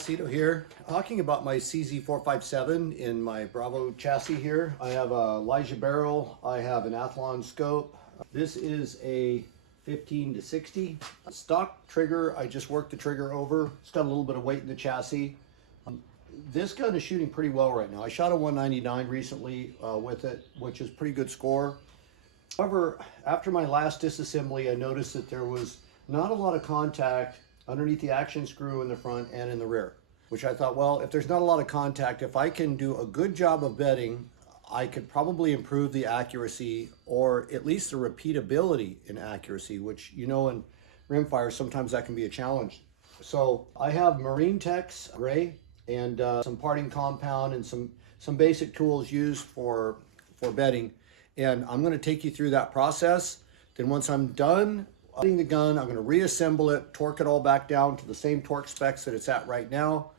Salcedo here, talking about my CZ457 in my Bravo chassis here. I have a Elijah barrel, I have an Athlon scope. This is a 15 to 60. Stock trigger, I just worked the trigger over. It's got a little bit of weight in the chassis. This gun is shooting pretty well right now. I shot a 199 recently with it, which is a pretty good score. However, after my last disassembly, I noticed that there was not a lot of contact underneath the action screw in the front and in the rear, which I thought, well, if there's not a lot of contact, if I can do a good job of bedding, I could probably improve the accuracy or at least the repeatability in accuracy, which, you know, in rimfire, sometimes that can be a challenge. So I have Marine Tex Gray and some parting compound and some basic tools used for bedding. And I'm going to take you through that process. Then once I'm done bedding the gun, I'm going to reassemble it, torque it all back down to the same torque specs that it's at right now.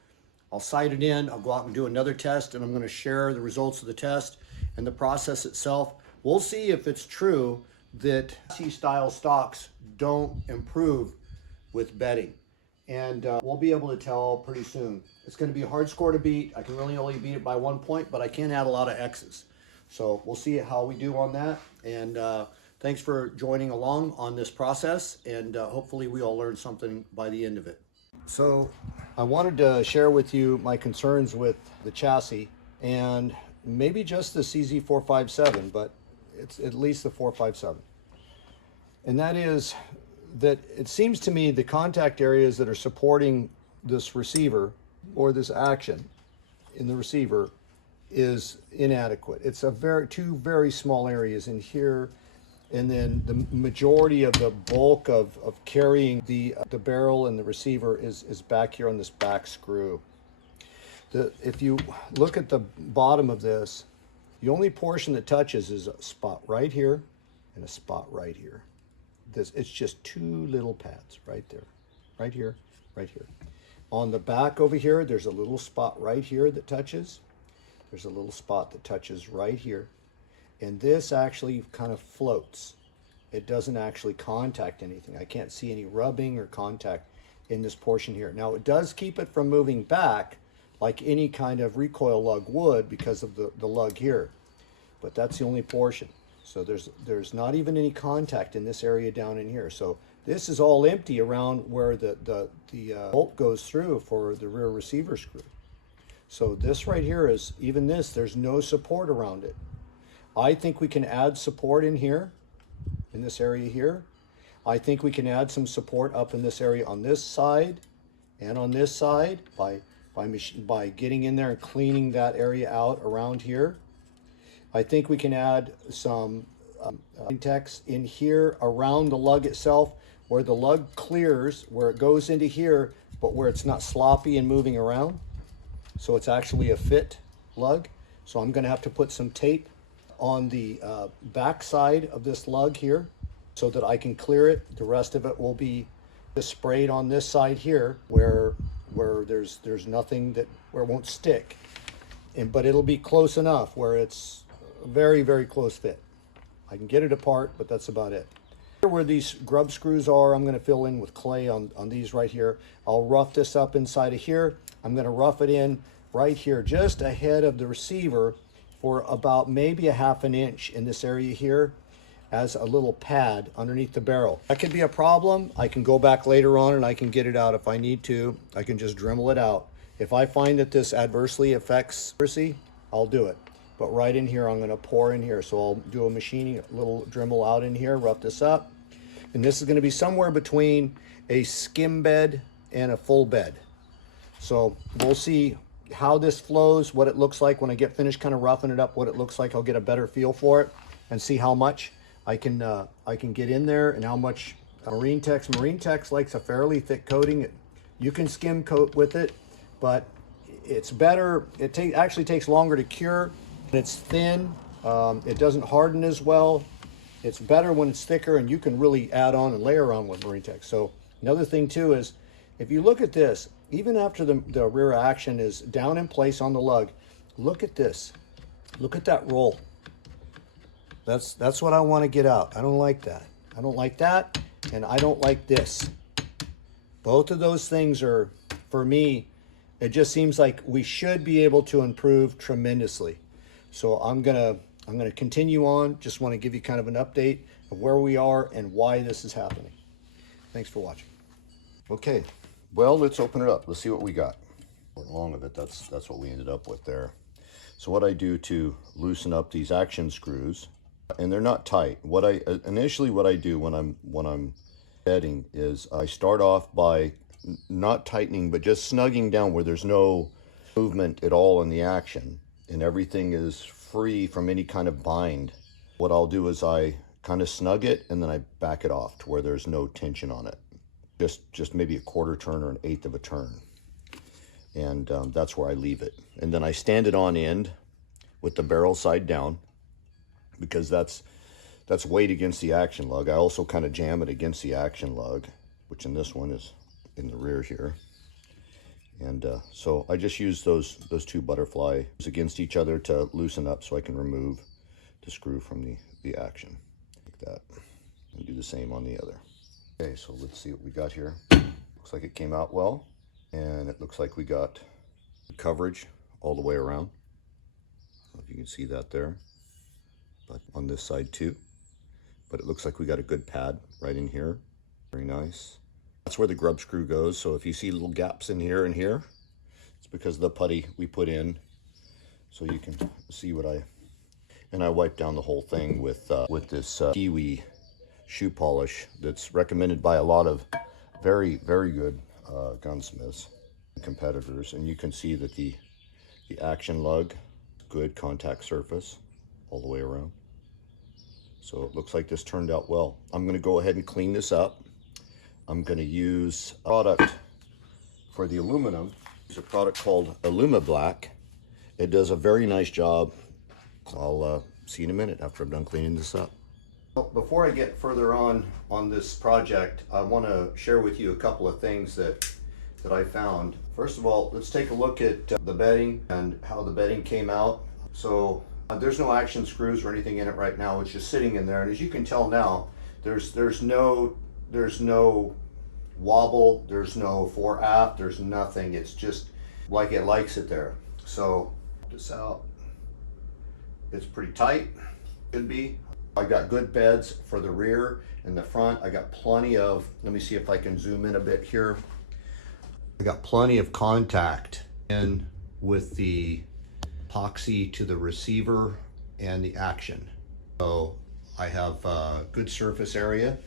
I'll sight it in, I'll go out and do another test, and I'm going to share the results of the test and the process itself. We'll see if it's true that C-style stocks don't improve with bedding. And we'll be able to tell pretty soon. It's going to be a hard score to beat. I can really only beat it by 1 point, but I can add a lot of X's. So we'll see how we do on that. And thanks for joining along on this process, and hopefully we all learn something by the end of it. So I wanted to share with you my concerns with the chassis and maybe just the CZ457, but it's at least the 457. And that is that it seems to me the contact areas that are supporting this receiver or this action in the receiver is inadequate. It's two very small areas in here, and then the majority of the bulk of carrying the barrel and the receiver is back here on this back screw. If you look at the bottom of this, the only portion that touches is a spot right here and a spot right here. It's just two little pads right there, right here, right here. On the back over here, there's a little spot right here that touches. There's a little spot that touches right here. And this actually kind of floats. It doesn't actually contact anything. I can't see any rubbing or contact in this portion here. Now it does keep it from moving back like any kind of recoil lug would because of the lug here. But that's the only portion. So there's not even any contact in this area down in here. So this is all empty around where the bolt goes through for the rear receiver screw. So this right here is, even this, there's no support around it. I think we can add support in here, in this area here. I think we can add some support up in this area on this side and on this side by getting in there and cleaning that area out around here. I think we can add some text in here around the lug itself, where the lug clears, where it goes into here, but where it's not sloppy and moving around. So it's actually a fit lug. So I'm going to have to put some tape on the back side of this lug here so that I can clear it. The rest of it will be just sprayed on this side here where there's nothing where it won't stick. But it'll be close enough where it's a very, very close fit. I can get it apart, but that's about it. Where these grub screws are, I'm going to fill in with clay on these right here. I'll rough this up inside of here. I'm going to rough it in right here just ahead of the receiver for about maybe a ½ an inch in this area here as a little pad underneath the barrel. That could be a problem. I can go back later on and I can get it out if I need to. I can just Dremel it out. If I find that this adversely affects accuracy, I'll do it. But right in here, I'm going to pour in here. So I'll do a machining, a little Dremel out in here, rough this up. And this is going to be somewhere between a skim bed and a full bed. So we'll see how this flows, what it looks like when I get finished kind of roughing it up, what it looks like. I'll get a better feel for it and see how much I can get in there and how much Marine Tex. Marine Tex likes a fairly thick coating. You can skim coat with it, but it's better. It actually takes longer to cure. It's thin. It doesn't harden as well. It's better when it's thicker, and you can really add on and layer on with Marine Tex. So another thing too is, if you look at this, even after the rear action is down in place on the lug, look at this. Look at that roll. That's what I want to get out. I don't like that. I don't like that, and I don't like this. Both of those things are, for me, It just seems like we should be able to improve tremendously. So I'm gonna continue on. Just want to give you kind of an update of where we are and why this is happening. Thanks for watching. Okay, well, let's open it up. Let's see what we got. Along of it, that's what we ended up with there. So what I do to loosen up these action screws, and they're not tight. Initially what I do when I'm bedding is I start off by not tightening, but just snugging down where there's no movement at all in the action and everything is free from any kind of bind. What I'll do is I kind of snug it and then I back it off to where there's no tension on it. Just maybe a quarter turn or an eighth of a turn. And that's where I leave it. And then I stand it on end with the barrel side down because that's weight against the action lug. I also kind of jam it against the action lug, which in this one is in the rear here. And so I just use those two butterflies against each other to loosen up so I can remove the screw from the action like that. And do the same on the other. Okay, so let's see what we got here. Looks like it came out well. And it looks like we got coverage all the way around. I don't know if you can see that there, but on this side too. But it looks like we got a good pad right in here. Very nice. That's where the grub screw goes. So if you see little gaps in here and here, it's because of the putty we put in. So you can see what I wipe down the whole thing with this Kiwi shoe polish that's recommended by a lot of very, very good gunsmiths and competitors. And you can see that the action lug, good contact surface all the way around. So it looks like this turned out well. I'm going to go ahead and clean this up. I'm going to use a product for the aluminum. It's a product called Aluma Black. It does a very nice job. I'll see you in a minute after I'm done cleaning this up. Well, before I get further on this project, I want to share with you a couple of things that I found. First of all, let's take a look at the bedding and how the bedding came out. So there's no action screws or anything in it right now. It's just sitting in there, and as you can tell now, there's no wobble, there's no fore aft, there's nothing. It's just like it likes it there. So this out, it's pretty tight, should be. I got good beds for the rear and the front. I got plenty of, let me see if I can zoom in a bit here. I got plenty of contact in with the epoxy to the receiver and the action. So I have a good surface area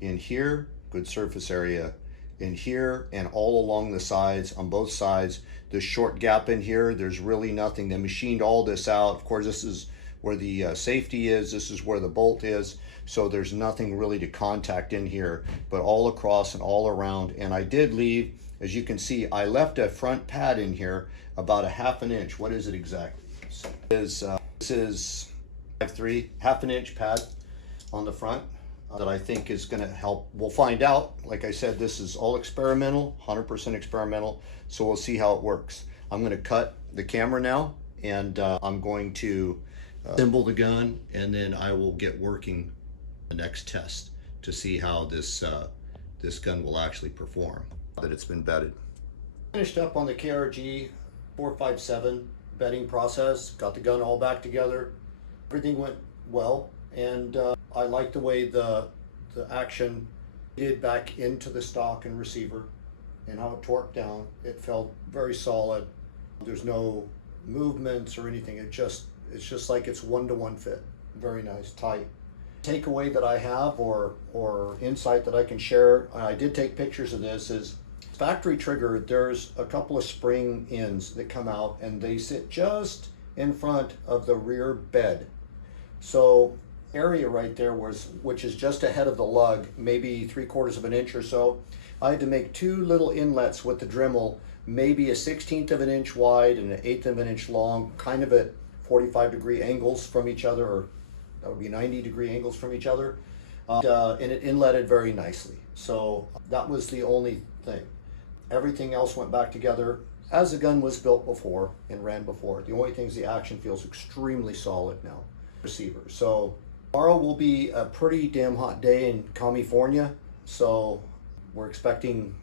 in here, good surface area in here, and all along the sides, on both sides. This short gap in here, there's really nothing. They machined all this out. Of course, this is where the safety is. This is where the bolt is. So there's nothing really to contact in here, but all across and all around. And I did leave, as you can see, I left a front pad in here about a ½ an inch. What is it exactly? This is 5'3", ½ an inch pad on the front that I think is going to help. We'll find out. Like I said, this is all experimental, 100% experimental. So we'll see how it works. I'm going to cut the camera now, and I'm going to assemble the gun, and then I will get working the next test to see how this gun will actually perform. That it's been bedded. Finished up on the KRG 457 bedding process. Got the gun all back together. Everything went well, and I like the way the action did back into the stock and receiver, and how it torqued down. It felt very solid. There's no movements or anything. It's just like it's one-to-one fit. Very nice, tight. Takeaway that I have, or insight that I can share, I did take pictures of this, is factory trigger. There's a couple of spring ends that come out, and they sit just in front of the rear bed. So area right there which is just ahead of the lug, maybe 3/4 of an inch or so. I had to make two little inlets with the Dremel, maybe a 1/16 of an inch wide and an 1/8 of an inch long, kind of at 45-degree angles from each other, or that would be 90-degree angles from each other, and it inletted very nicely. So that was the only thing. Everything else went back together as the gun was built before and ran before. The only thing is the action feels extremely solid now. Receiver. So tomorrow will be a pretty damn hot day in California, so we're expecting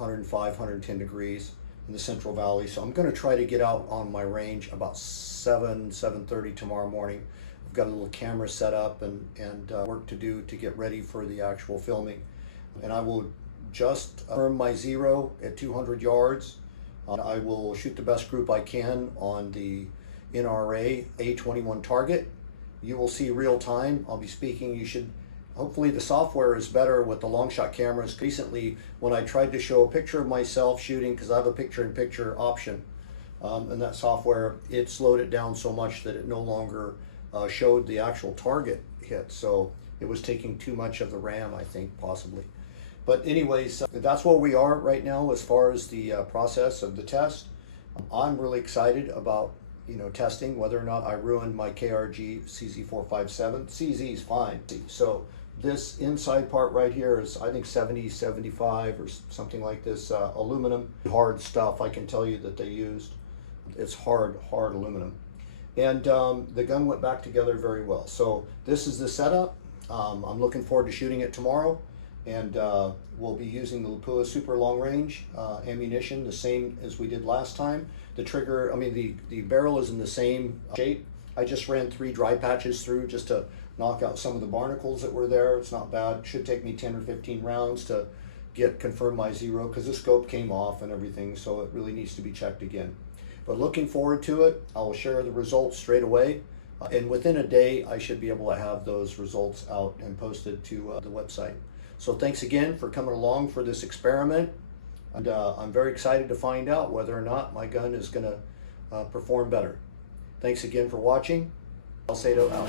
105, 110 degrees in the Central Valley. So I'm going to try to get out on my range about 7:30 tomorrow morning. I've got a little camera set up and work to do to get ready for the actual filming. And I will just firm my zero at 200 yards. I will shoot the best group I can on the NRA A21 target. You will see real time. I'll be speaking. You should, hopefully the software is better with the long shot cameras. Recently, when I tried to show a picture of myself shooting, because I have a picture-in-picture option, and that software, it slowed it down so much that it no longer showed the actual target hit. So it was taking too much of the RAM, I think, possibly. But anyways, that's where we are right now as far as the process of the test. I'm really excited about, testing whether or not I ruined my KRG CZ457. CZ is fine. So this inside part right here is, I think, 70-75 or something like this, aluminum. Hard stuff, I can tell you that they used. It's hard aluminum. And the gun went back together very well. So this is the setup. I'm looking forward to shooting it tomorrow. And we'll be using the Lapua super long range ammunition, the same as we did last time. The trigger, the barrel is in the same shape. I just ran 3 dry patches through just to knock out some of the barnacles that were there. It's not bad. It should take me 10 or 15 rounds to confirm my zero, because the scope came off and everything, so it really needs to be checked again. But looking forward to it. I will share the results straight away. And within a day, I should be able to have those results out and posted to the website. So thanks again for coming along for this experiment. And I'm very excited to find out whether or not my gun is going to perform better. Thanks again for watching. Salcedo out.